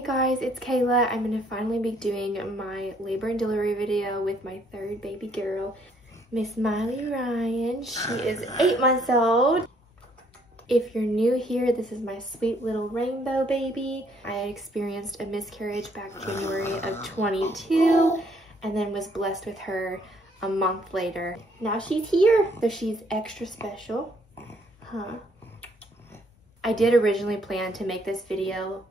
Hey guys, it's Kayla. I'm gonna finally be doing my labor and delivery video with my third baby girl, Miss Miley Ryan. She is 8 months old. If you're new here, this is my sweet little rainbow baby. I experienced a miscarriage back January of 22 and then was blessed with her a month later. Now she's here, so she's extra special. I did originally plan to make this video.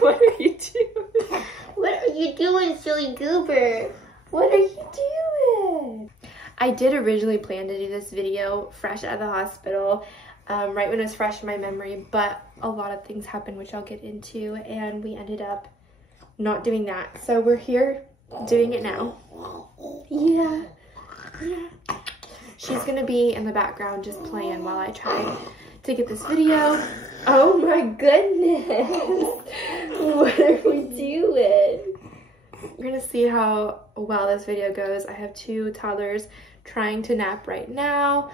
What are you doing? What are you doing, silly goober? What are you doing? I did originally plan to do this video fresh out of the hospital, right when it was fresh in my memory, but a lot of things happened, which I'll get into, and we ended up not doing that. So we're here doing it now. Yeah. She's gonna be in the background just playing while I try to get this video. Oh my goodness. What are we doing? We're gonna see how well this video goes. I have 2 toddlers trying to nap right now.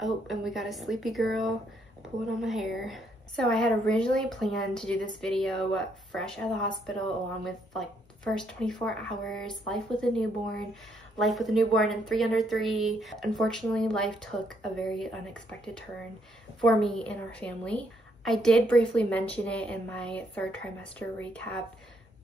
Oh, and we got a sleepy girl pulling on my hair. So I had originally planned to do this video fresh out of the hospital, along with like first 24 hours, life with a newborn and 3 under 3. Unfortunately, life took a very unexpected turn for me and our family. I did briefly mention it in my 3rd trimester recap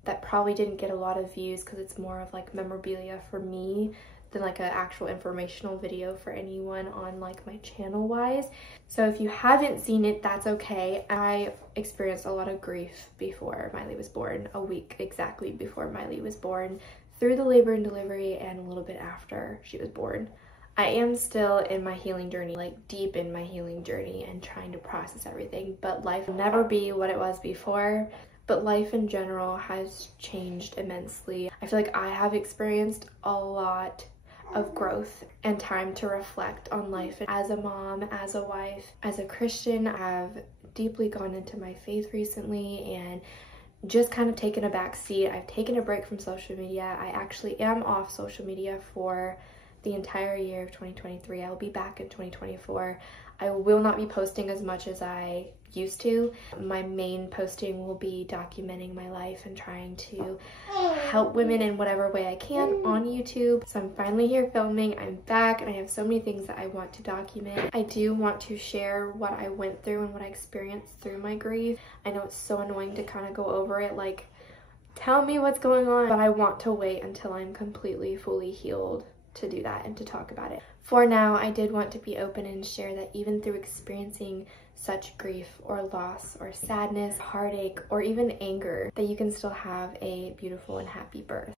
that probably didn't get a lot of views because it's more of like memorabilia for me than like an actual informational video for anyone on like my channel wise. So if you haven't seen it, that's okay. I experienced a lot of grief before Miley was born, a week exactly before Miley was born, through the labor and delivery and a little bit after she was born. I am still in my healing journey, like deep in my healing journey and trying to process everything, but life will never be what it was before. But life in general has changed immensely. I feel like I have experienced a lot of growth and time to reflect on life as a mom, as a wife, as a Christian. I've deeply gone into my faith recently and just kind of taken a back seat. I've taken a break from social media. I actually am off social media for the entire year of 2023. I will be back in 2024. I will not be posting as much as I used to. My main posting will be documenting my life and trying to help women in whatever way I can on YouTube. So I'm finally here filming. I'm back and I have so many things that I want to document. I do want to share what I went through and what I experienced through my grief. I know it's so annoying to kind of go over it, like, tell me what's going on, but I want to wait until I'm completely, fully healed to do that and to talk about it. For now, I did want to be open and share that even through experiencing such grief or loss or sadness, heartache, or even anger, that you can still have a beautiful and happy birth.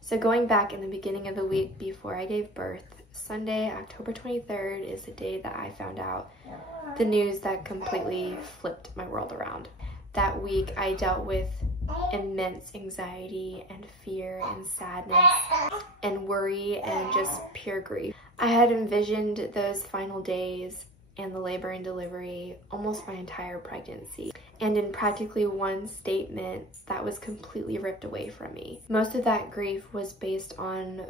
So going back in the beginning of the week before I gave birth, Sunday, October 23rd is the day that I found out the news that completely flipped my world around. That week I dealt with immense anxiety and fear and sadness and worry and just pure grief. I had envisioned those final days and the labor and delivery almost my entire pregnancy, and in practically one statement that was completely ripped away from me. Most of that grief was based on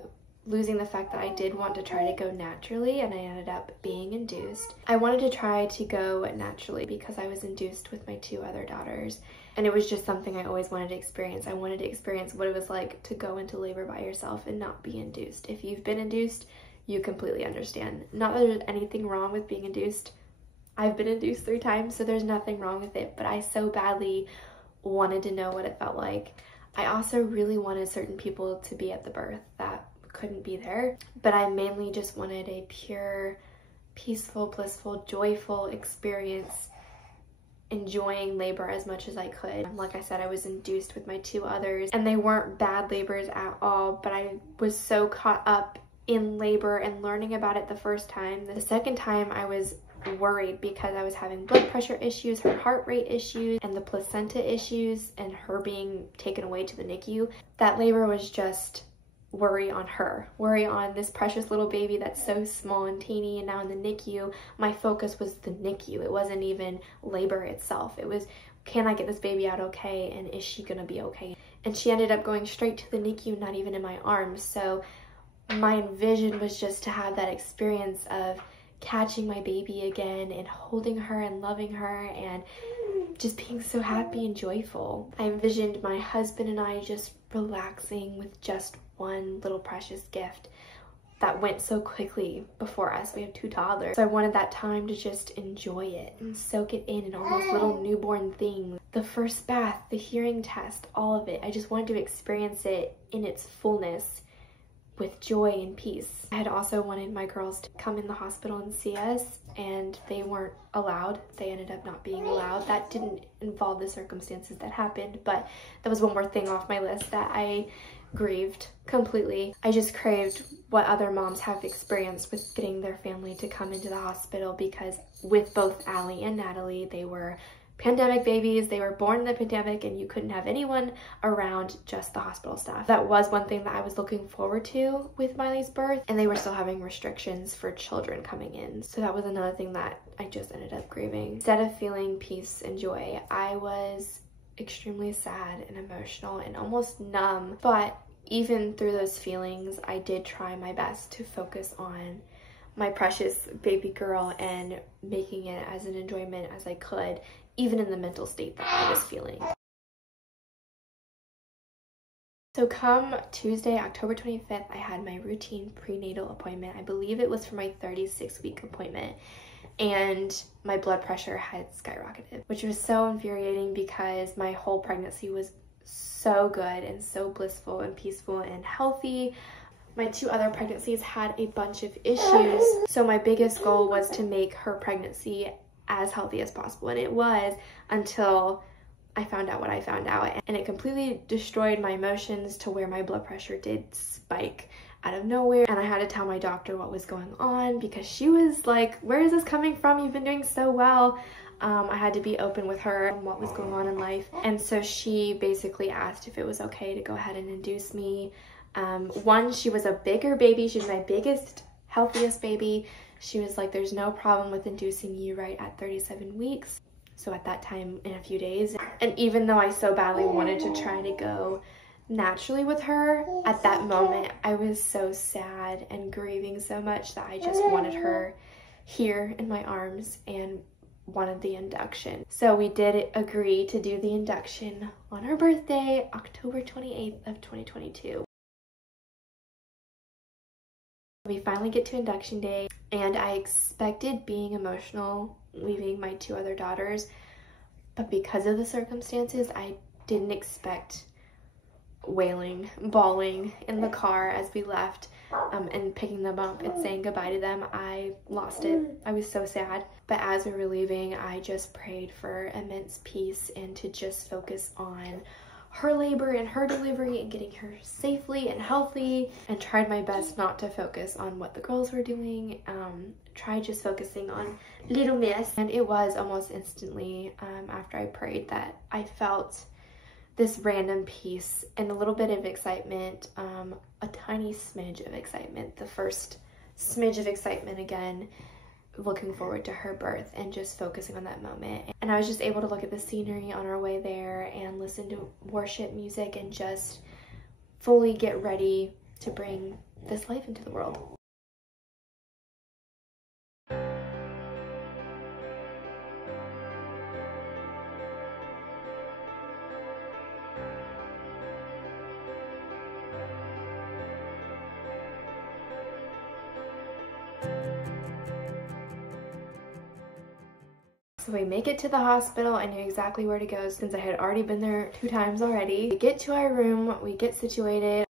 losing the fact that I did want to try to go naturally, and I ended up being induced. I wanted to try to go naturally because I was induced with my 2 other daughters, and it was just something I always wanted to experience. I wanted to experience what it was like to go into labor by yourself and not be induced. If you've been induced, you completely understand. Not that there's anything wrong with being induced. I've been induced 3 times, so there's nothing wrong with it, but I so badly wanted to know what it felt like. I also really wanted certain people to be at the birth that couldn't be there, but I mainly just wanted a pure, peaceful, blissful, joyful experience, enjoying labor as much as I could. Like I said, I was induced with my 2 others, and they weren't bad labors at all, but I was so caught up in labor and learning about it the first time. The second time I was worried because I was having blood pressure issues, her heart rate issues, and the placenta issues, and her being taken away to the NICU. That labor was just worry on her, worry on this precious little baby that's so small and teeny, and now in the NICU, my focus was the NICU. It wasn't even labor itself. It was, can I get this baby out okay, and is she gonna be okay? And she ended up going straight to the NICU, not even in my arms. So my vision was just to have that experience of catching my baby again and holding her and loving her and just being so happy and joyful. I envisioned my husband and I just relaxing with just one little precious gift that went so quickly before us. We have 2 toddlers. So I wanted that time to just enjoy it and soak it in and almost little newborn things. The first bath, the hearing test, all of it. I just wanted to experience it in its fullness with joy and peace. I had also wanted my girls to come in the hospital and see us, and they weren't allowed. They ended up not being allowed. That didn't involve the circumstances that happened, but that was one more thing off my list that I grieved completely. I just craved what other moms have experienced with getting their family to come into the hospital, because with both Allie and Natalie, they were pandemic babies. They were born in the pandemic and you couldn't have anyone around, just the hospital staff. That was one thing that I was looking forward to with Miley's birth, and they were still having restrictions for children coming in. So that was another thing that I just ended up grieving. Instead of feeling peace and joy, I was extremely sad and emotional and almost numb. But even through those feelings, I did try my best to focus on my precious baby girl and making it as an enjoyment as I could, even in the mental state that I was feeling. So come Tuesday, October 25th, I had my routine prenatal appointment. I believe it was for my 36-week appointment, and my blood pressure had skyrocketed, which was so infuriating because my whole pregnancy was so good and so blissful and peaceful and healthy. My 2 other pregnancies had a bunch of issues, so my biggest goal was to make her pregnancy as healthy as possible, and it was, until I found out what I found out, and it completely destroyed my emotions to where my blood pressure did spike out of nowhere, and I had to tell my doctor what was going on because she was like, where is this coming from? You've been doing so well. I had to be open with her on what was going on in life, and so she basically asked if it was okay to go ahead and induce me. One, she was a bigger baby. She was my biggest, healthiest baby. She was like, there's no problem with inducing you right at 37 weeks. So at that time, in a few days. And even though I so badly wanted to try to go naturally with her, at that moment, I was so sad and grieving so much that I just wanted her here in my arms and wanted the induction. So we did agree to do the induction on her birthday, October 28th of 2022. We finally get to induction day, and I expected being emotional leaving my 2 other daughters, but because of the circumstances, I didn't expect wailing, bawling in the car as we left, and picking them up and saying goodbye to them. I lost it. I was so sad. But as we were leaving, I just prayed for immense peace and to just focus on her labor and her delivery and getting her safely and healthy, and tried my best not to focus on what the girls were doing. Tried just focusing on little miss, and it was almost instantly after I prayed that I felt this random peace and a little bit of excitement, a tiny smidge of excitement, the first smidge of excitement again, looking forward to her birth and just focusing on that moment. And I was just able to look at the scenery on our way there and listen to worship music and just fully get ready to bring this life into the world. So we make it to the hospital. I knew exactly where to go since I had already been there 2 times already. We get to our room, we get situated.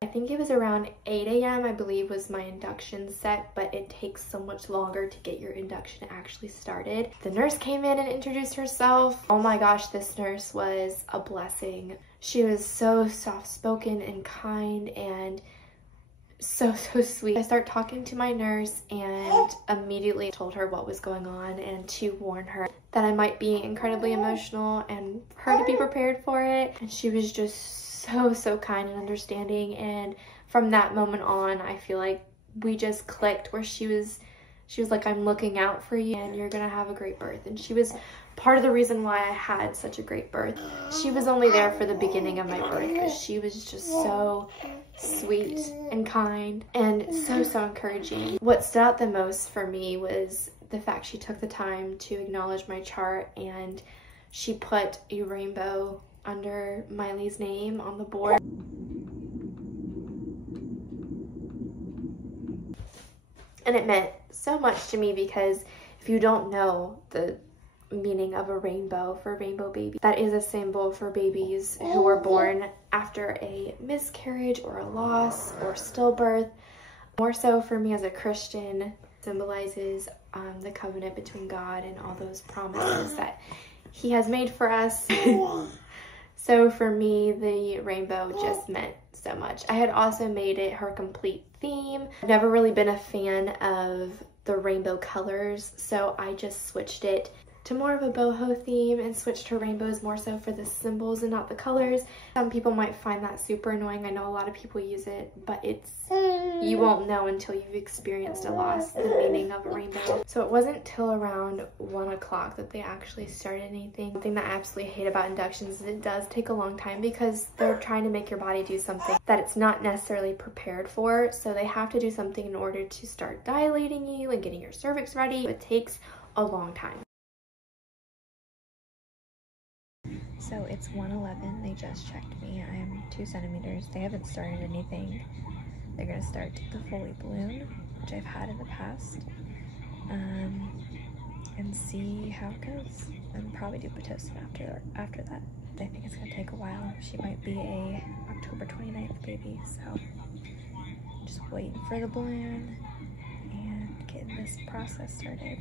I think it was around 8 a.m. I believe was my induction set, but it takes so much longer to get your induction actually started. The nurse came in and introduced herself. Oh my gosh, this nurse was a blessing. She was so soft-spoken and kind and so sweet. I start talking to my nurse and immediately told her what was going on and to warn her that I might be incredibly emotional and for her to be prepared for it. And she was just so kind and understanding, and from that moment on I feel like we just clicked, where she was She was like, I'm looking out for you and you're gonna have a great birth. And she was part of the reason why I had such a great birth. She was only there for the beginning of my birth, but she was just so sweet and kind and so encouraging. What stood out the most for me was the fact she took the time to acknowledge my chart, and she put a rainbow under Miley's name on the board. And it meant so much to me, because if you don't know the meaning of a rainbow for rainbow baby, that is a symbol for babies who were born after a miscarriage or a loss or stillbirth. More so for me as a Christian, symbolizes the covenant between God and all those promises that he has made for us. So for me, the rainbow just meant so much. I had also made it her complete theme. I've never really been a fan of the rainbow colors, so I just switched it to more of a boho theme and switched her rainbows more so for the symbols and not the colors. Some people might find that super annoying. I know a lot of people use it, but you won't know until you've experienced a loss the meaning of a rainbow. So it wasn't till around 1 o'clock that they actually started anything. One thing that I absolutely hate about inductions is it does take a long time, because they're trying to make your body do something that it's not necessarily prepared for. So they have to do something in order to start dilating you and getting your cervix ready. It takes a long time. So it's 1:11, they just checked me. I am 2 centimeters. They haven't started anything. They're gonna start the Foley balloon, which I've had in the past, and see how it goes, and probably do Pitocin after that. I think it's gonna take a while. She might be a October 29th baby, so just waiting for the balloon and getting this process started.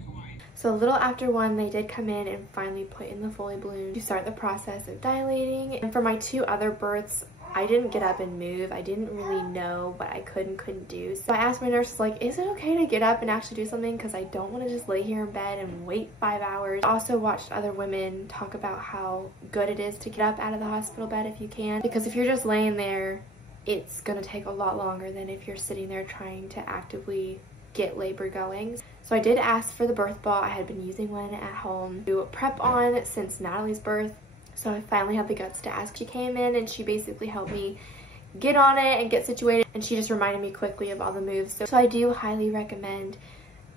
So a little after 1, they did come in and finally put in the Foley balloon to start the process of dilating. And for my 2 other births, I didn't get up and move. I didn't really know what I could and couldn't do. So I asked my nurse, like, is it okay to get up and actually do something? Because I don't want to just lay here in bed and wait 5 hours. I also watched other women talk about how good it is to get up out of the hospital bed if you can. Because if you're just laying there, it's going to take a lot longer than if you're sitting there trying to actively get labor going. So I did ask for the birth ball. I had been using one at home to prep on since Natalie's birth. So I finally had the guts to ask. She came in and she basically helped me get on it and get situated. And she just reminded me quickly of all the moves. So I do highly recommend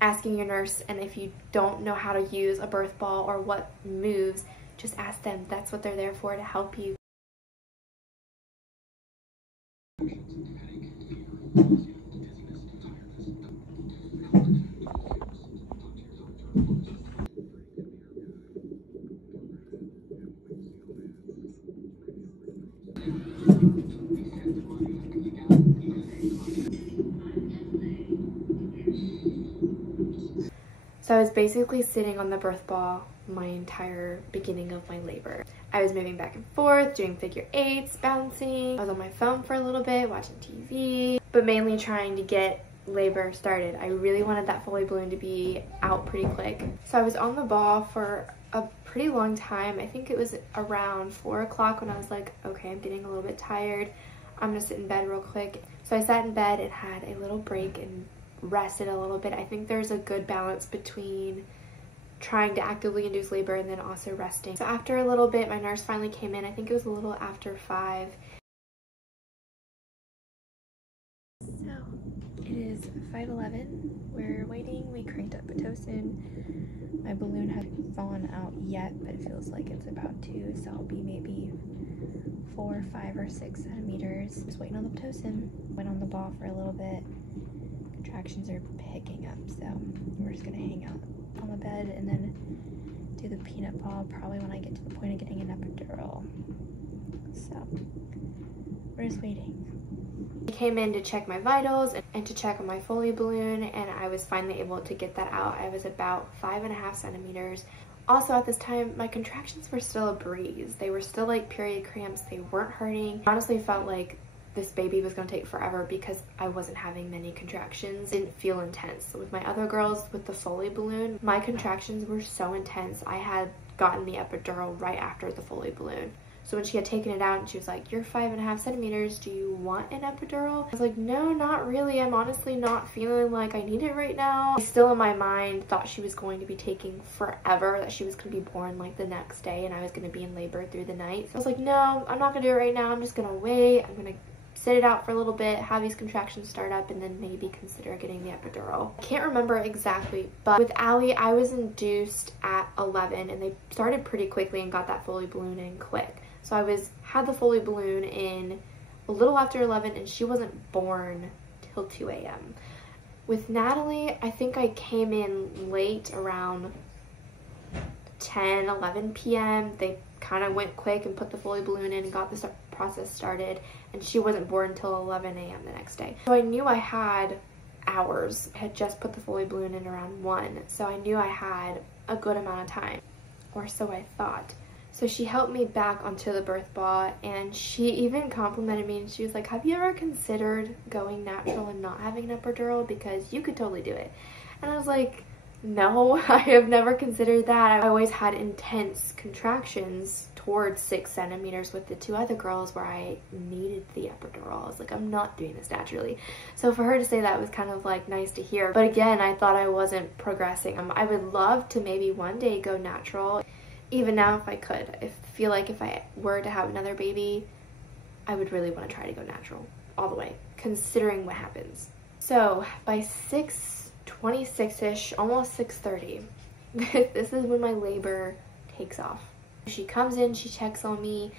asking your nurse. And if you don't know how to use a birth ball or what moves, just ask them. That's what they're there for, to help you. So I was basically sitting on the birth ball my entire beginning of my labor. I was moving back and forth, doing figure 8s, bouncing. I was on my phone for a little bit, watching TV, but mainly trying to get labor started. I really wanted that Foley balloon to be out pretty quick. So I was on the ball for a pretty long time. I think it was around 4 o'clock when I was like, okay, I'm getting a little bit tired. I'm gonna sit in bed real quick. So I sat in bed and had a little break and rested a little bit. I think there's a good balance between trying to actively induce labor and then also resting. So after a little bit, my nurse finally came in. I think it was a little after 5. So it is 5:11. We're waiting. We cranked up Pitocin. My balloon hasn't fallen out yet, but it feels like it's about to, so I'll be maybe 4, 5, or 6 centimeters. Just waiting on the Pitocin. Went on the ball for a little bit. Contractions are picking up, so we're just gonna hang out on the bed and then do the peanut ball probably when I get to the point of getting an epidural. So we're just waiting. I came in to check my vitals and to check on my Foley balloon, and I was finally able to get that out. I was about 5.5 centimeters. Also at this time, my contractions were still a breeze. They were still like period cramps. They weren't hurting. I honestly felt like this baby was going to take forever because I wasn't having many contractions. It didn't feel intense. With my other girls with the Foley balloon, my contractions were so intense. I had gotten the epidural right after the Foley balloon. So when she had taken it out and she was like, "You're 5.5 centimeters, do you want an epidural?" I was like, "No, not really. I'm honestly not feeling like I need it right now." I still in my mind thought she was going to be taking forever, that she was going to be born like the next day and I was going to be in labor through the night. So I was like, "No, I'm not going to do it right now. I'm just going to wait. I'm going to sit it out for a little bit, have these contractions start up, and then maybe consider getting the epidural." I can't remember exactly, but with Allie, I was induced at 11 and they started pretty quickly and got that Foley balloon in quick. So I had the Foley balloon in a little after 11 and she wasn't born till 2 a.m. With Natalie, I think I came in late, around 10, 11 p.m. They kind of went quick and put the Foley balloon in and got the process started, and she wasn't born until 11 a.m. the next day. So I knew I had hours. I had just put the Foley balloon in around 1, so I knew I had a good amount of time, or so I thought. So she helped me back onto the birth ball, and she even complimented me, and she was like, "Have you ever considered going natural and not having an epidural? Because you could totally do it." And I was like, "No, I have never considered that." I always had intense contractions towards 6 centimeters with the 2 other girls where I needed the epidural. I was like, "I'm not doing this naturally." So for her to say that was kind of like nice to hear. But again, I thought I wasn't progressing. I would love to maybe one day go natural. Even now, if I could, I feel like if I were to have another baby, I would really want to try to go natural all the way, considering what happens. So by 6:26-ish, almost 6:30, this is when my labor takes off. She comes in, she checks on me,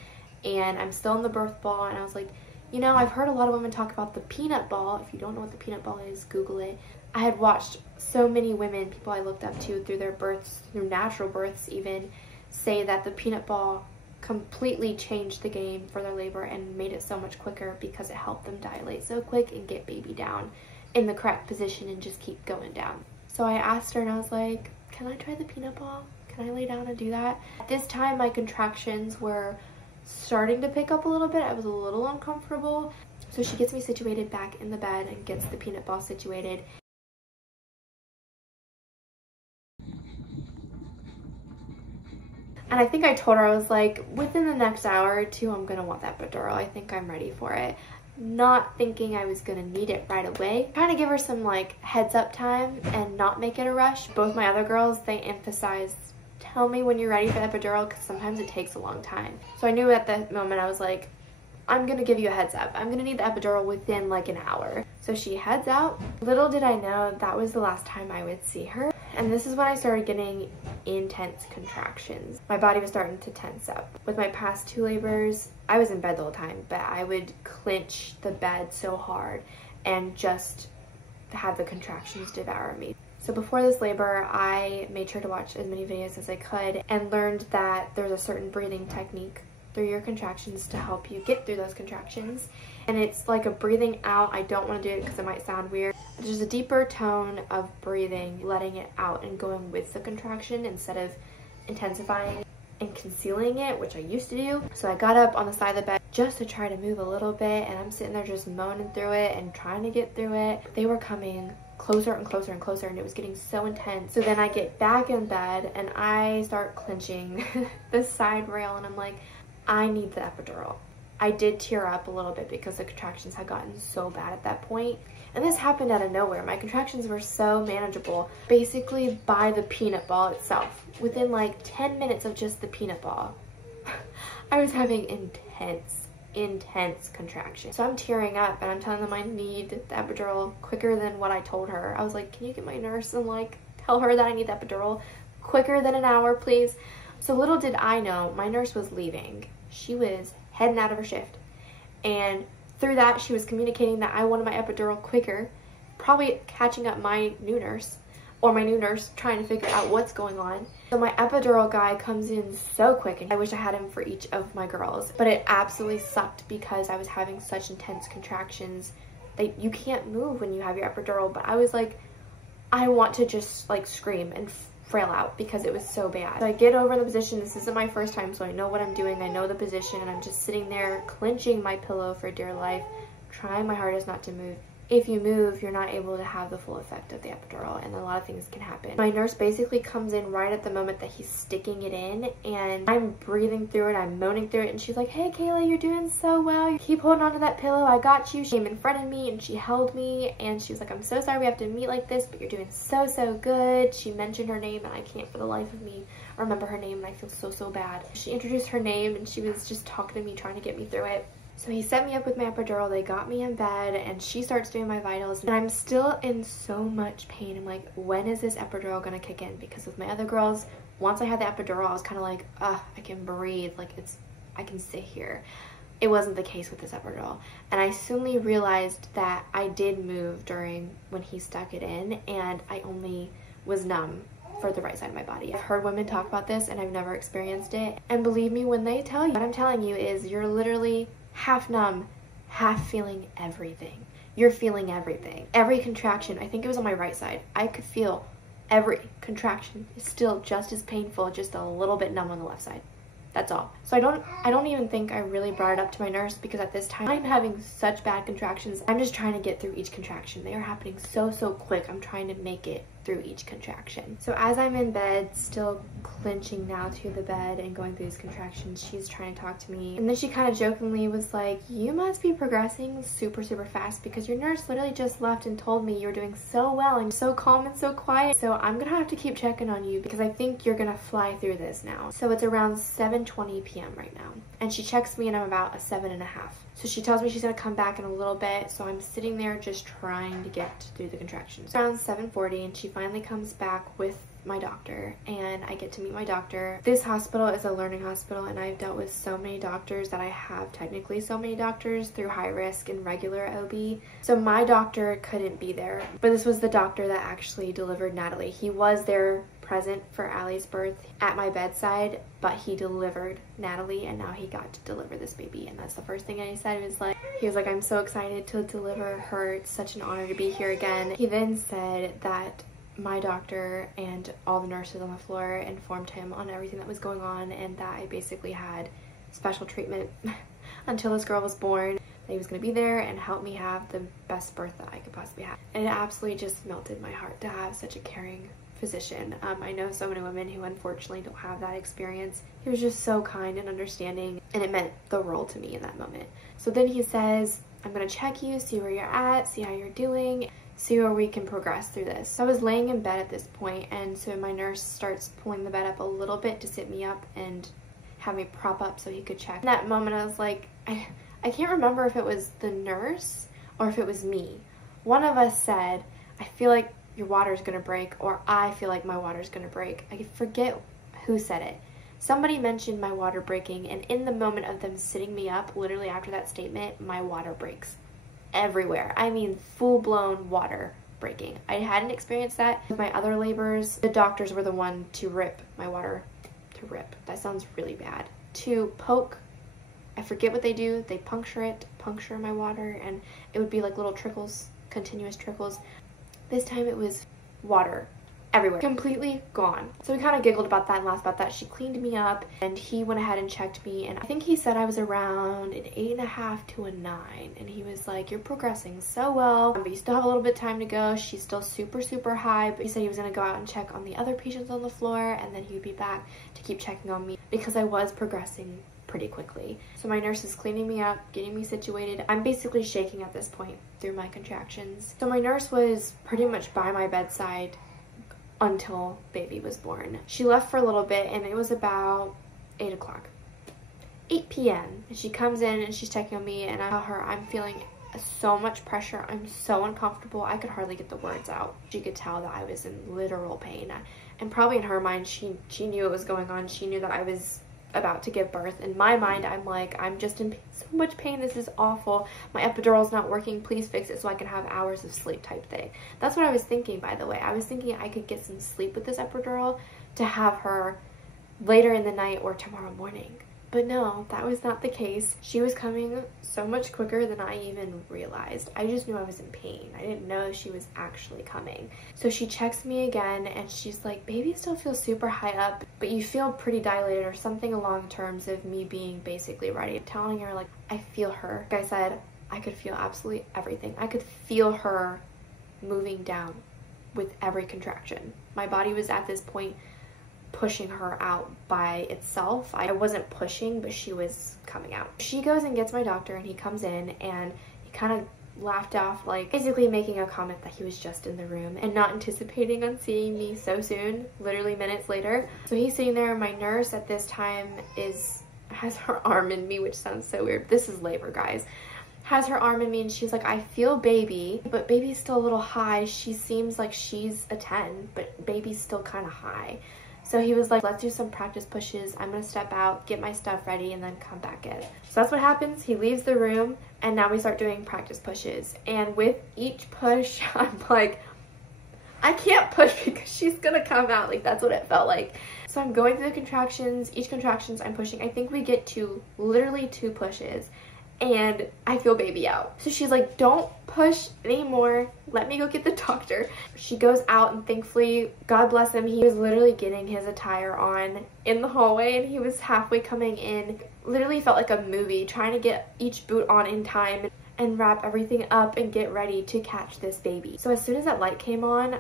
and I'm still in the birth ball, and I was like, you know, I've heard a lot of women talk about the peanut ball. If you don't know what the peanut ball is, Google it. I had watched so many women, people I looked up to through their births, through natural births even, say that the peanut ball completely changed the game for their labor and made it so much quicker because it helped them dilate so quick and get baby down in the correct position and just keep going down. So I asked her and I was like, "Can I try the peanut ball? Can I lay down and do that?" At this time, my contractions were starting to pick up a little bit. I was a little uncomfortable. So she gets me situated back in the bed and gets the peanut ball situated. And I think I told her, I was like, within the next hour or two, I'm gonna want that epidural. I think I'm ready for it. Not thinking I was gonna need it right away. Trying to give her some like heads up time and not make it a rush. Both my other girls, they emphasized, "Tell me when you're ready for the epidural," because sometimes it takes a long time. So I knew at that moment, I was like, I'm gonna give you a heads up. I'm gonna need the epidural within like an hour. So she heads out. Little did I know that was the last time I would see her. And this is when I started getting intense contractions. My body was starting to tense up. With my past 2 labors, I was in bed the whole time, but I would clench the bed so hard and just have the contractions devour me. So before this labor, I made sure to watch as many videos as I could and learned that there's a certain breathing technique through your contractions to help you get through those contractions. And it's like a breathing out. I don't want to do it because it might sound weird. But there's a deeper tone of breathing, letting it out and going with the contraction instead of intensifying and concealing it, which I used to do. So I got up on the side of the bed just to try to move a little bit, and I'm sitting there just moaning through it and trying to get through it. They were coming closer and closer and closer, and it was getting so intense. So then I get back in bed and I start clenching the side rail, and I'm like, I need the epidural. I did tear up a little bit because the contractions had gotten so bad at that point. And this happened out of nowhere. My contractions were so manageable, basically by the peanut ball itself. Within like 10 minutes of just the peanut ball, I was having intense contractions. So I'm tearing up and I'm telling them I need the epidural quicker than what I told her. I was like, "Can you get my nurse and like tell her that I need the epidural quicker than an hour, please?" So little did I know, my nurse was leaving. She was heading out of her shift. And through that, she was communicating that I wanted my epidural quicker, probably catching up my new nurse, or my new nurse trying to figure out what's going on. So my epidural guy comes in so quick, and I wish I had him for each of my girls. But it absolutely sucked because I was having such intense contractions that you can't move when you have your epidural. But I was like, I want to just like scream and frail out because it was so bad. So I get over in the position. This isn't my first time, so I know what I'm doing. I know the position, and I'm just sitting there clenching my pillow for dear life, trying my hardest not to move. if you move, you're not able to have the full effect of the epidural, and a lot of things can happen. My nurse basically comes in right at the moment that he's sticking it in, and I'm breathing through it, I'm moaning through it, and she's like, hey Kayla, you're doing so well. You keep holding on to that pillow, I got you. She came in front of me and she held me, and she was like, I'm so sorry we have to meet like this, but you're doing so, so good. She mentioned her name, and I can't for the life of me remember her name, and I feel so, so bad. She introduced her name, and she was just talking to me, trying to get me through it. So he set me up with my epidural, they got me in bed, and she starts doing my vitals, and I'm still in so much pain. I'm like, when is this epidural gonna kick in? Because with my other girls, once I had the epidural, I was kind of like, I can breathe, like I can sit here. It wasn't the case with this epidural, and I soonly realized that I did move during when he stuck it in, and I only was numb for the right side of my body. I've heard women talk about this, and I've never experienced it, and believe me when they tell you, what I'm telling you is you're literally half numb, half feeling everything. You're feeling everything. Every contraction, I think it was on my right side, I could feel every contraction is still just as painful, just a little bit numb on the left side. That's all. So I don't even think I really brought it up to my nurse, because at this time I'm having such bad contractions. I'm just trying to get through each contraction. They are happening so, so quick. I'm trying to make it through each contraction. So as I'm in bed, still clinching now to the bed and going through these contractions, she's trying to talk to me. And then she kind of jokingly was like, you must be progressing super, super fast, because your nurse literally just left and told me you're doing so well and so calm and so quiet. So I'm gonna have to keep checking on you, because I think you're gonna fly through this now. So it's around 7:20 p.m. right now. And she checks me and I'm about a 7.5. So she tells me she's gonna come back in a little bit. So I'm sitting there just trying to get through the contractions. Around 7:40, and she finally comes back with my doctor, and I get to meet my doctor. This hospital is a learning hospital, and I've dealt with so many doctors that I have technically so many doctors through high risk and regular OB. So my doctor couldn't be there, but this was the doctor that actually delivered Natalie. He was there present for Allie's birth at my bedside, but he delivered Natalie, and now he got to deliver this baby. And that's the first thing he said. He was like, I'm so excited to deliver her. It's such an honor to be here again. He then said that my doctor and all the nurses on the floor informed him on everything that was going on, and that I basically had special treatment until this girl was born. That he was going to be there and help me have the best birth that I could possibly have. And it absolutely just melted my heart to have such a caring physician. I know so many women who unfortunately don't have that experience. He was just so kind and understanding, and it meant the world to me in that moment. So then he says, I'm going to check you, see where you're at, see how you're doing, see where we can progress through this. So I was laying in bed at this point, and so my nurse starts pulling the bed up a little bit to sit me up and have me prop up so he could check. In that moment I was like, I can't remember if it was the nurse or if it was me. One of us said, I feel like your water's gonna break, or I feel like my water's gonna break. I forget who said it. Somebody mentioned my water breaking, and in the moment of them sitting me up, literally after that statement, my water breaks everywhere. I mean, full-blown water breaking. I hadn't experienced that with my other labors. The doctors were the one to rip my water, that sounds really bad, to poke. I forget what they do. They puncture my water, and it would be like little trickles, continuous trickles. This time it was water everywhere, completely gone. So we kind of giggled about that and laughed about that. She cleaned me up, and he went ahead and checked me, and I think he said I was around an 8.5 to a 9, and he was like, you're progressing so well, but you still have a little bit of time to go. She's still super, super high, but he said he was going to go out and check on the other patients on the floor, and then he would be back to keep checking on me, because I was progressing pretty quickly. So my nurse is cleaning me up, getting me situated. I'm basically shaking at this point through my contractions. So my nurse was pretty much by my bedside until baby was born. She left for a little bit, and it was about 8 o'clock. 8 p.m. and she comes in and she's checking on me, and I tell her I'm feeling so much pressure. I'm so uncomfortable. I could hardly get the words out. She could tell that I was in literal pain, and probably in her mind she knew what was going on. She knew that I was about to give birth. In my mind, I'm like, I'm just in so much pain. This is awful. My epidural's not working. Please fix it so I can have hours of sleep type thing. That's what I was thinking, by the way. I was thinking I could get some sleep with this epidural to have her later in the night or tomorrow morning. But no, that was not the case. She was coming so much quicker than I even realized. I just knew I was in pain. I didn't know she was actually coming. So she checks me again, and she's like, baby still feels super high up, but you feel pretty dilated, or something along terms of me being basically ready. I'm telling her, like, I feel her. Like I said, I could feel absolutely everything. I could feel her moving down with every contraction. My body was at this point pushing her out by itself. I wasn't pushing, but she was coming out. She goes and gets my doctor, and he comes in and he kind of laughed off, like basically making a comment that he was just in the room and not anticipating on seeing me so soon, literally minutes later. So he's sitting there. My nurse at this time has her arm in me, which sounds so weird. This is labor, guys. Has her arm in me, and she's like, I feel baby, but baby's still a little high. She seems like she's a 10, but baby's still kind of high. So he was like, let's do some practice pushes. I'm gonna step out, get my stuff ready, and then come back in. So that's what happens. He leaves the room, and now we start doing practice pushes. And with each push, I'm like, I can't push because she's gonna come out. Like, that's what it felt like. So I'm going through the contractions. Each contractions I'm pushing. I think we get to literally 2 pushes, and I feel baby out. So she's like, don't push anymore. Let me go get the doctor. She goes out, and thankfully, God bless him, he was literally getting his attire on in the hallway, and he was halfway coming in. Literally felt like a movie, trying to get each boot on in time and wrap everything up and get ready to catch this baby. So as soon as that light came on,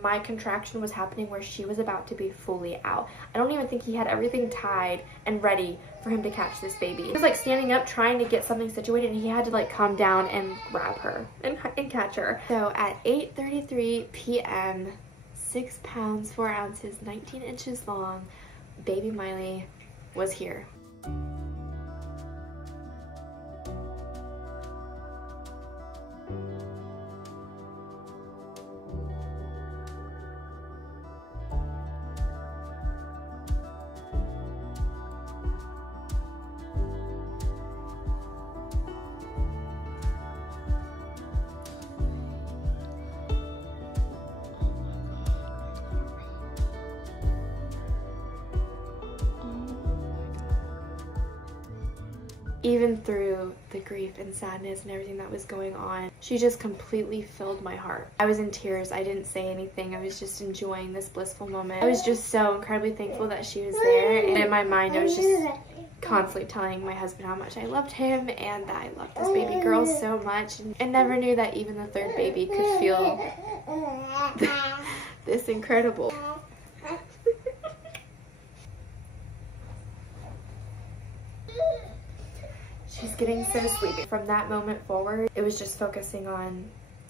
my contraction was happening where she was about to be fully out. I don't even think he had everything tied and ready for him to catch this baby. He was like standing up trying to get something situated, and he had to like come down and grab her and catch her. So at 8:33 p.m., 6 pounds 4 ounces, 19 inches long, baby Miley was here. Even through the grief and sadness and everything that was going on, she just completely filled my heart. I was in tears. I didn't say anything. I was just enjoying this blissful moment. I was just so incredibly thankful that she was there. And in my mind, I was just constantly telling my husband how much I loved him and that I loved this baby girl so much. And never knew that even the 3rd baby could feel this incredible. She's getting so sleepy. From that moment forward, it was just focusing on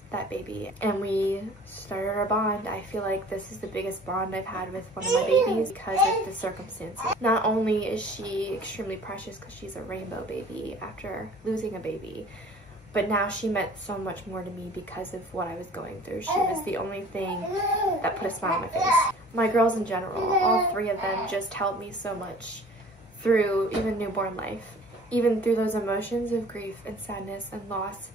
that baby, and we started our bond. I feel like this is the biggest bond I've had with one of my babies because of the circumstances. Not only is she extremely precious because she's a rainbow baby after losing a baby, but now she meant so much more to me because of what I was going through. She was the only thing that put a smile on my face. My girls in general, all 3 of them just helped me so much through even newborn life. Even through those emotions of grief and sadness and loss,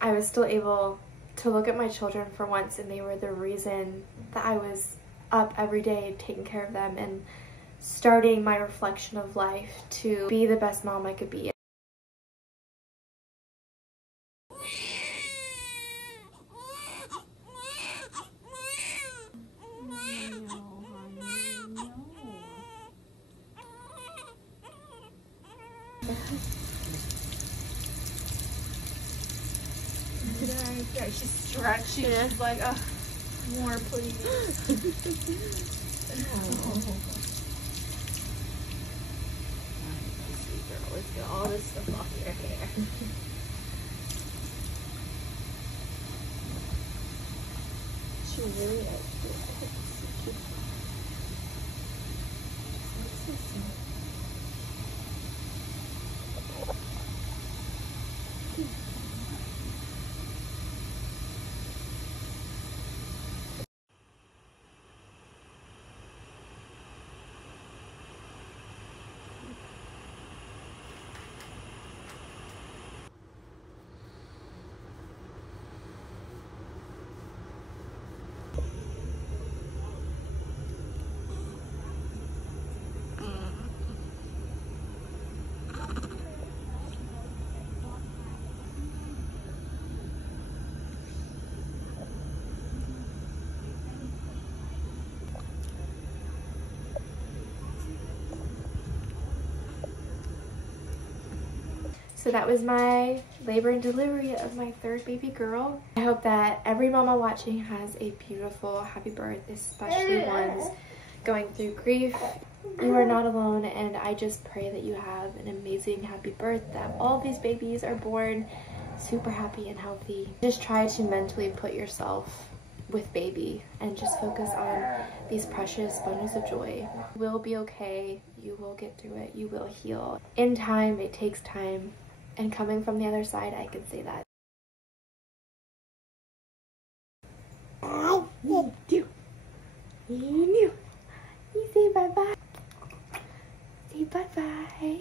I was still able to look at my children for once, and they were the reason that I was up every day taking care of them and starting my reflection of life to be the best mom I could be. Yeah, she's stretching. Yeah. She's like, more, please. Sweet girl, let's get all this stuff off your hair. She really is. So that was my labor and delivery of my third baby girl. I hope that every mama watching has a beautiful, happy birth, especially ones going through grief. You are not alone, and I just pray that you have an amazing, happy birth, that all these babies are born super happy and healthy. Just try to mentally put yourself with baby and just focus on these precious bundles of joy. You will be okay. You will get through it. You will heal. In time, it takes time. And coming from the other side, I can say that. You say bye-bye. Say bye-bye.